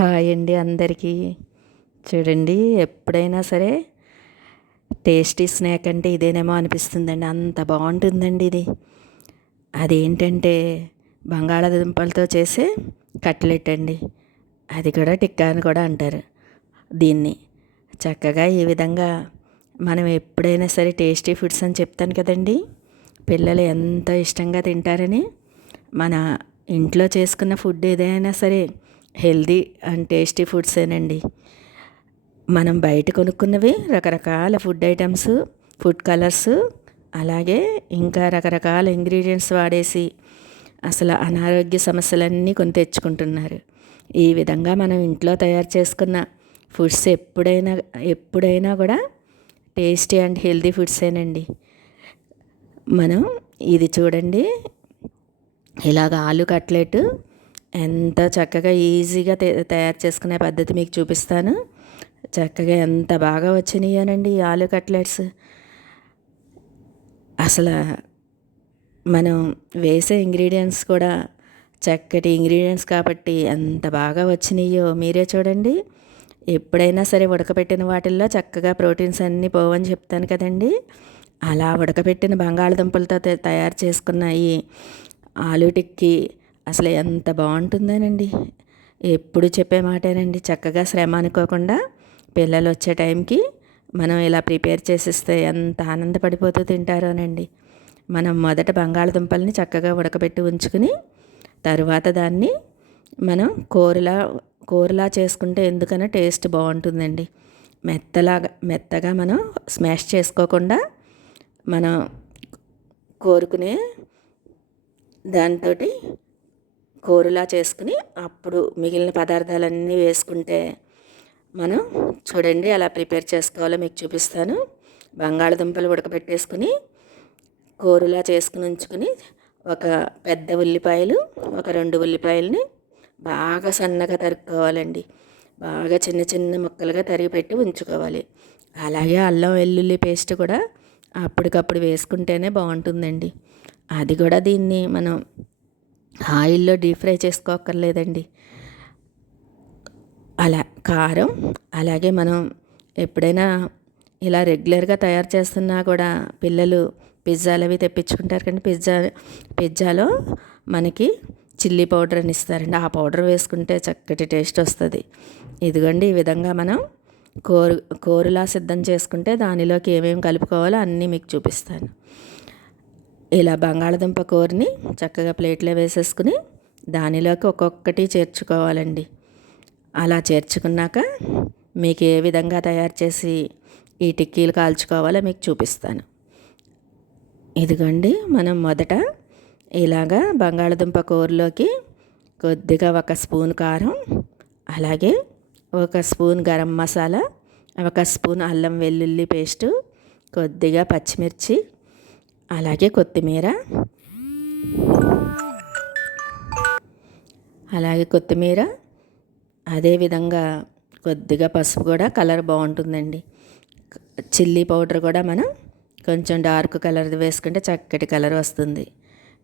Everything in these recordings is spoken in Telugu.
హాయ్ అండి అందరికీ. చూడండి ఎప్పుడైనా సరే టేస్టీ స్నాక్ అంటే ఇదేనేమో అనిపిస్తుందండి. అంత బాగుంటుందండి ఇది. అదేంటంటే బంగాళాదుంపలతో చేసే కట్లెట్ అండి. అది కూడా టిక్కా అని కూడా అంటారు. దీన్ని చక్కగా ఈ విధంగా మనం ఎప్పుడైనా సరే టేస్టీ ఫుడ్స్ అని చెప్తాను కదండి. పిల్లలు ఎంత ఇష్టంగా తింటారని మన ఇంట్లో చేసుకున్న ఫుడ్ ఏదైనా సరే హెల్దీ అండ్ టేస్టీ ఫుడ్సేనండి. మనం బయట కొనుక్కున్నవి రకరకాల ఫుడ్ ఐటమ్స్ ఫుడ్ కలర్స్ అలాగే ఇంకా రకరకాల ఇంగ్రీడియంట్స్ వాడేసి అసలు అనారోగ్య సమస్యలన్నీ కొని తెచ్చుకుంటున్నారు. ఈ విధంగా మనం ఇంట్లో తయారు చేసుకున్న ఫుడ్స్ ఎప్పుడైనా ఎప్పుడైనా కూడా టేస్టీ అండ్ హెల్దీ ఫుడ్సేనండి. మనం ఇది చూడండి. ఇలాగ ఆలు కట్లెట్ ఎంత చక్కగా ఈజీగా తయారు చేసుకునే పద్ధతి మీకు చూపిస్తాను. చక్కగా ఎంత బాగా వచ్చినాయోనండి ఈ ఆలు కట్లెట్స్. అసలు మనం వేసే ఇంగ్రీడియంట్స్ కూడా చక్కటి ఇంగ్రీడియంట్స్ కాబట్టి ఎంత బాగా వచ్చినాయో మీరే చూడండి. ఎప్పుడైనా సరే ఉడకబెట్టిన వాటిల్లో చక్కగా ప్రోటీన్స్ అన్నీ పోవని చెప్తాను కదండి. అలా ఉడకబెట్టిన బంగాళదుంపలతో తయారు చేసుకున్న ఈ ఆలు టిక్కీ అసలు ఎంత బాగుంటుందోనండి. ఎప్పుడు చెప్పే మాటేనండి. చక్కగా శ్రమ అనుకోకుండా పిల్లలు వచ్చే టైంకి మనం ఇలా ప్రిపేర్ చేసిస్తే ఎంత ఆనందపడిపోతూ తింటారోనండి. మనం మొదట బంగాళదుంపల్ని చక్కగా ఉడకబెట్టి ఉంచుకుని తరువాత దాన్ని మనం కూరలా కూరలా చేసుకుంటే ఎందుకన్నా టేస్ట్ బాగుంటుందండి. మెత్తలాగా మెత్తగా మనం స్మాష్ చేసుకోకుండా మనం కోరుకునే దాంతో కోరులా చేసుకుని అప్పుడు మిగిలిన పదార్థాలన్నీ వేసుకుంటే మనం చూడండి అలా ప్రిపేర్ చేసుకోవాలో మీకు చూపిస్తాను. బంగాళదుంపలు ఉడకబెట్టేసుకుని కూరలా చేసుకుని ఉంచుకుని ఒక పెద్ద ఉల్లిపాయలు ఒక రెండు ఉల్లిపాయలని బాగా సన్నగా తరుక్కోవాలండి. బాగా చిన్న చిన్న ముక్కలుగా తరిగి పెట్టి ఉంచుకోవాలి. అలాగే అల్లం వెల్లుల్లి పేస్ట్ కూడా అప్పటికప్పుడు వేసుకుంటేనే బాగుంటుందండి. అది కూడా దీన్ని మనం ఆయిల్లో డీప్ ఫ్రై చేసుకోక్కర్లేదండి. అలా కారం అలాగే మనం ఎప్పుడైనా ఇలా రెగ్యులర్గా తయారు చేస్తున్నా కూడా పిల్లలు పిజ్జాలు అవి తెప్పించుకుంటారు కానీ పిజ్జా పిజ్జాలో మనకి చిల్లీ పౌడర్ అని ఇస్తారండి. ఆ పౌడర్ వేసుకుంటే చక్కటి టేస్ట్ వస్తుంది. ఇదిగోండి ఈ విధంగా మనం కోరు కోరులా సిద్ధం చేసుకుంటే దానిలోకి ఏమేమి కలుపుకోవాలో అన్నీ మీకు చూపిస్తాను. ఇలా బంగాళదుంప కూరని చక్కగా ప్లేట్లో వేసేసుకుని దానిలోకి ఒక్కొక్కటి చేర్చుకోవాలండి. అలా చేర్చుకున్నాక మీకు ఏ విధంగా తయారు చేసి ఈ టిక్కీలు కాల్చుకోవాలో మీకు చూపిస్తాను. ఇదిగోండి మనం మొదట ఇలాగా బంగాళదుంప కూరలోకి కొద్దిగా ఒక స్పూన్ కారం అలాగే ఒక స్పూన్ గరం మసాలా ఒక స్పూన్ అల్లం వెల్లుల్లి పేస్టు కొద్దిగా పచ్చిమిర్చి అలాగే కొత్తిమీర. అలాగే కొత్తిమీర. అదేవిధంగా కొద్దిగా పసుపు కూడా కలర్ బాగుంటుందండి. చిల్లీ పౌడర్ కూడా మనం కొంచెం డార్క్ కలర్ వేసుకుంటే చక్కటి కలర్ వస్తుంది.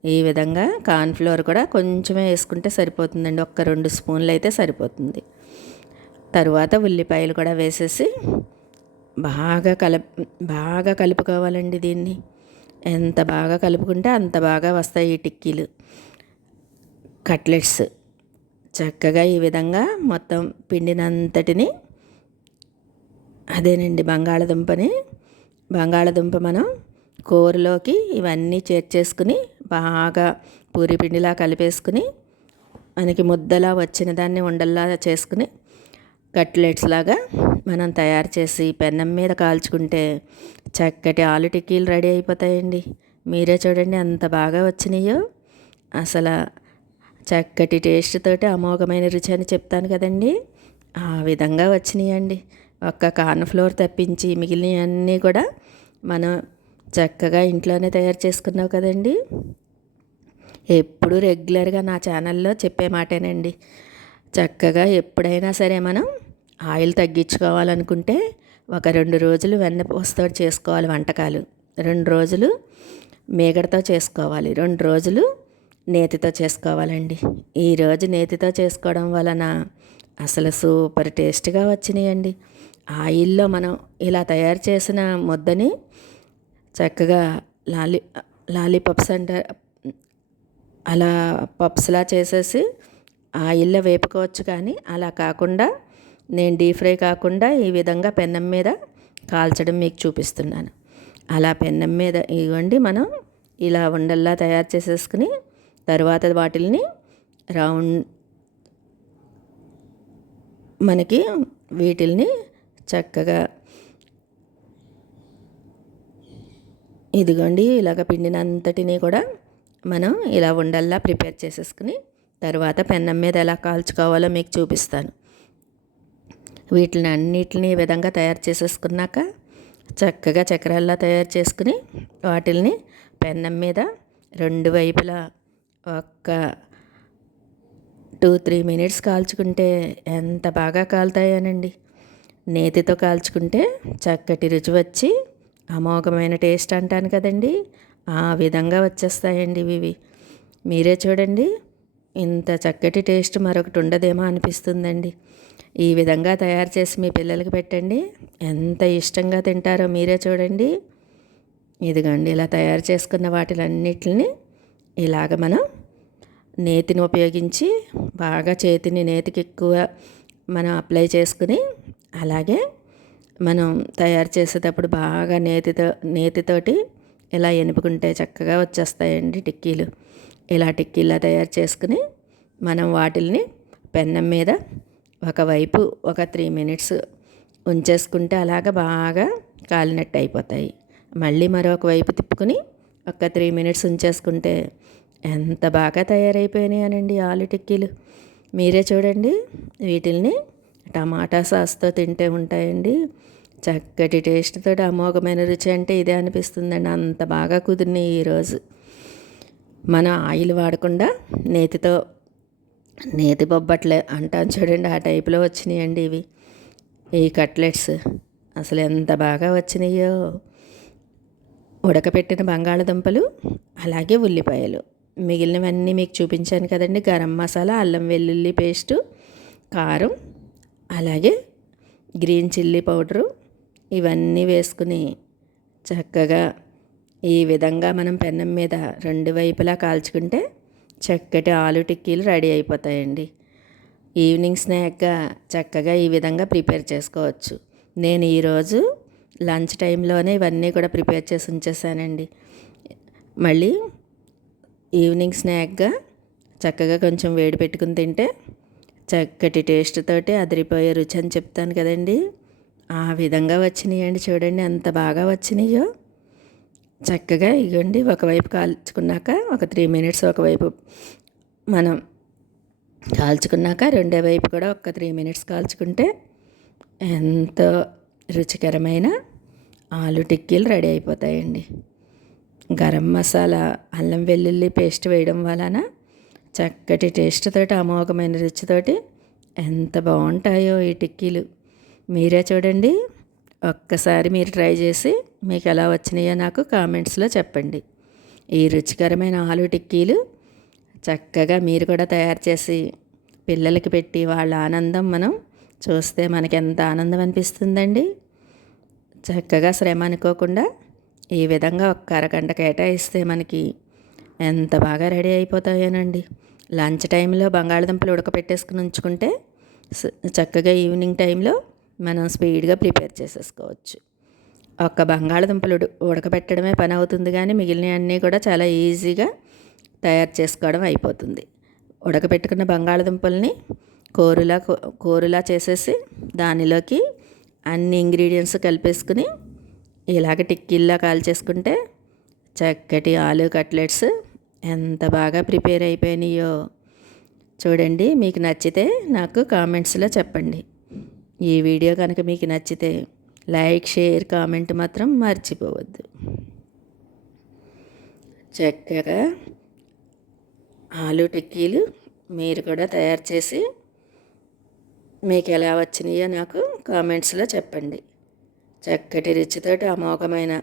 ఈ విధంగా కార్న్ఫ్లోర్ కూడా కొంచెమే వేసుకుంటే సరిపోతుందండి. ఒక్క రెండు స్పూన్లు అయితే సరిపోతుంది. తరువాత ఉల్లిపాయలు కూడా వేసేసి బాగా కలప బాగా కలుపుకోవాలండి దీన్ని. ఎంత బాగా కలుపుకుంటే అంత బాగా వస్తాయి ఈ టిక్కీలు. కట్లెట్స్. చక్కగా ఈ విధంగా మొత్తం పిండినంతటిని అదేనండి బంగాళదుంపని. బంగాళదుంప మనం కూరలోకి ఇవన్నీ చేర్చేసుకుని బాగా పూరి పిండిలా కలిపేసుకుని మనకి ముద్దలా వచ్చిన దాన్ని ఉండల్లా చేసుకుని కట్లెట్స్ లాగా మనం తయారు చేసి పెన్నం మీద కాల్చుకుంటే చక్కటి ఆలు టిక్కీలు రెడీ అయిపోతాయండి. మీరే చూడండి అంత బాగా వచ్చినాయో. అసలు చక్కటి టేస్ట్ తోటి అమోఘమైన రుచి అని చెప్తాను కదండి. ఆ విధంగా వచ్చినాయండి. ఒక్క కార్న్ఫ్లోర్ తప్పించి మిగిలినవన్నీ కూడా మనం చక్కగా ఇంట్లోనే తయారు చేసుకున్నావు కదండి. ఎప్పుడు రెగ్యులర్గా నా ఛానల్లో చెప్పే మాటేనండి. చక్కగా ఎప్పుడైనా సరే మనం ఆయిల్ తగ్గించుకోవాలనుకుంటే ఒక రెండు రోజులు వెన్నపూసతో చేసుకోవాలి వంటకాలు. రెండు రోజులు మేగడతో చేసుకోవాలి. రెండు రోజులు నేతితో చేసుకోవాలండి. ఈరోజు నేతితో చేసుకోవడం వలన అసలు సూపర్ టేస్ట్గా వచ్చినాయండి. ఆయిల్లో మనం ఇలా తయారు చేసిన ముద్దని చక్కగా లాలి లాలీపప్స్ అంటే అలా పప్స్లా చేసేసి ఆయిల్లో వేపుకోవచ్చు కానీ అలా కాకుండా నేను డీప్ ఫ్రై కాకుండా ఈ విధంగా పెన్నం మీద కాల్చడం మీకు చూపిస్తున్నాను. అలా పెన్నం మీద ఇవ్వండి మనం. ఇలా ఉండల్లా తయారు చేసేసుకుని తర్వాత వాటిల్ని రౌండ్ మనకి వీటిల్ని చక్కగా ఇదిగోండి ఇలాగ పిండినంతటిని కూడా మనం ఇలా ఉండల్లా ప్రిపేర్ చేసేసుకుని తర్వాత పెన్నం మీద ఎలా కాల్చుకోవాలో మీకు చూపిస్తాను. వీటిని అన్నిటిని ఈ విధంగా తయారు చేసేసుకున్నాక చక్కగా చక్రాల్లా తయారు చేసుకుని వాటిల్ని పెన్నం మీద రెండు వైపులా ఒక్క టూ త్రీ మినిట్స్ కాల్చుకుంటే ఎంత బాగా కాలుతాయోనండి. నేతితో కాల్చుకుంటే చక్కటి రుచి వచ్చి అమోఘమైన టేస్ట్ అంటాను కదండి. ఆ విధంగా వచ్చేస్తాయండి ఇవి. మీరే చూడండి. ఇంత చక్కటి టేస్ట్ మరొకటి ఉండదేమో అనిపిస్తుందండి. ఈ విధంగా తయారు చేసి మీ పిల్లలకి పెట్టండి. ఎంత ఇష్టంగా తింటారో మీరే చూడండి. ఇదిగోండి ఇలా తయారు చేసుకున్న వాటిలన్నిటిని ఇలాగ మనం నేతిని ఉపయోగించి బాగా చేతిని నేతికి ఎక్కువ మనం అప్లై చేసుకుని అలాగే మనం తయారు చేసేటప్పుడు బాగా నేతితో నేతితోటి ఇలా ఎనుపుకుంటే చక్కగా వచ్చేస్తాయండి టిక్కీలు. ఇలా టిక్కీలా తయారు చేసుకుని మనం వాటిల్ని పెన్నం మీద ఒకవైపు ఒక త్రీ మినిట్స్ ఉంచేసుకుంటే అలాగ బాగా కాలినట్టు అయిపోతాయి. మళ్ళీ మరొక వైపు తిప్పుకుని ఒక త్రీ మినిట్స్ ఉంచేసుకుంటే ఎంత బాగా తయారైపోయినాయనండి ఆలు టిక్కీలు. మీరే చూడండి వీటిల్ని టమాటా సాస్తో తింటే ఉంటాయండి. చక్కటి టేస్ట్తో అమోఘమైన రుచి అంటే ఇదే అనిపిస్తుందండి. అంత బాగా కుదిరినాయి ఈరోజు. మన ఆయిల్ వాడకుండా నేతితో నేతి బొబ్బట్లే అంటాను చూడండి ఆ టైప్లో వచ్చినాయండి ఇవి. ఈ కట్లెట్స్ అసలు ఎంత బాగా వచ్చినాయో. ఉడకపెట్టిన బంగాళదుంపలు అలాగే ఉల్లిపాయలు. మిగిలినవన్నీ మీకు చూపించాను కదండి గరం మసాలా అల్లం వెల్లుల్లి పేస్టు కారం అలాగే గ్రీన్ చిల్లీ పౌడరు. ఇవన్నీ వేసుకుని చక్కగా ఈ విధంగా మనం పెన్నం మీద రెండు వైపులా కాల్చుకుంటే చక్కటి ఆలు టిక్కీలు రెడీ అయిపోతాయండి. ఈవినింగ్ స్నాక్గా చక్కగా ఈ విధంగా ప్రిపేర్ చేసుకోవచ్చు. నేను ఈరోజు లంచ్ టైంలోనే ఇవన్నీ కూడా ప్రిపేర్ చేసి ఉంచేసానండి. మళ్ళీ ఈవినింగ్ స్నాక్గా చక్కగా కొంచెం వేడి పెట్టుకుని తింటే చక్కటి టేస్ట్ తోటి అదిరిపోయే రుచి అని చెప్తాను కదండి. ఆ విధంగా వచ్చినాయండి చూడండి ఎంత బాగా వచ్చినాయో. చక్కగా ఇగండి ఒకవైపు కాల్చుకున్నాక ఒక త్రీ మినిట్స్ ఒకవైపు మనం కాల్చుకున్నాక రెండో వైపు కూడా ఒక త్రీ మినిట్స్ కాల్చుకుంటే ఎంతో రుచికరమైన ఆలు టిక్కీలు రెడీ అయిపోతాయండి. గరం మసాలా అల్లం వెల్లుల్లి పేస్ట్ వేయడం వలన చక్కటి టేస్ట్తోటి అమోఘమైన రుచితోటి ఎంత బాగుంటాయో ఈ టిక్కీలు. మీరే చూడండి. ఒక్కసారి మీరు ట్రై చేసి మీకు ఎలా వచ్చినాయో నాకు కామెంట్స్లో చెప్పండి. ఈ రుచికరమైన ఆలు టిక్కీలు చక్కగా మీరు కూడా తయారు చేసి పిల్లలకి పెట్టి వాళ్ళ ఆనందం మనం చూస్తే మనకి ఎంత ఆనందం అనిపిస్తుందండి. చక్కగా శ్రమ అనుకోకుండా ఈ విధంగా ఒక్క అరగంట కేటాయిస్తే మనకి ఎంత బాగా రెడీ అయిపోతాయోనండి. లంచ్ టైంలో బంగాళదుంపలు ఉడకపెట్టేసుకుని ఉంచుకుంటే చక్కగా ఈవినింగ్ టైంలో మనం స్పీడ్గా ప్రిపేర్ చేసేసుకోవచ్చు. ఒక్క బంగాళదుంపలు ఉడకబెట్టడమే పని అవుతుంది కానీ మిగిలిన అన్నీ కూడా చాలా ఈజీగా తయారు చేసుకోవడం అయిపోతుంది. ఉడకబెట్టుకున్న బంగాళదుంపల్ని కూరలా కూరలా చేసేసి దానిలోకి అన్ని ఇంగ్రీడియంట్స్ కలిపేసుకుని ఇలాగ టిక్కీల్లా కాల్చేసుకుంటే చక్కటి ఆలు కట్లెట్స్ ఎంత బాగా ప్రిపేర్ అయిపోయినాయో. చూడండి మీకు నచ్చితే నాకు కామెంట్స్లో చెప్పండి. ఈ వీడియో కనుక మీకు నచ్చితే లైక్ షేర్ కామెంట్ మాత్రం మర్చిపోవద్దు. చక్కగా ఆలు టిక్కీలు మీరు కూడా తయారు చేసి మీకు ఎలా వచ్చినాయో నాకు కామెంట్స్లో చెప్పండి. చక్కటి రుచితోటి అమోఘమైన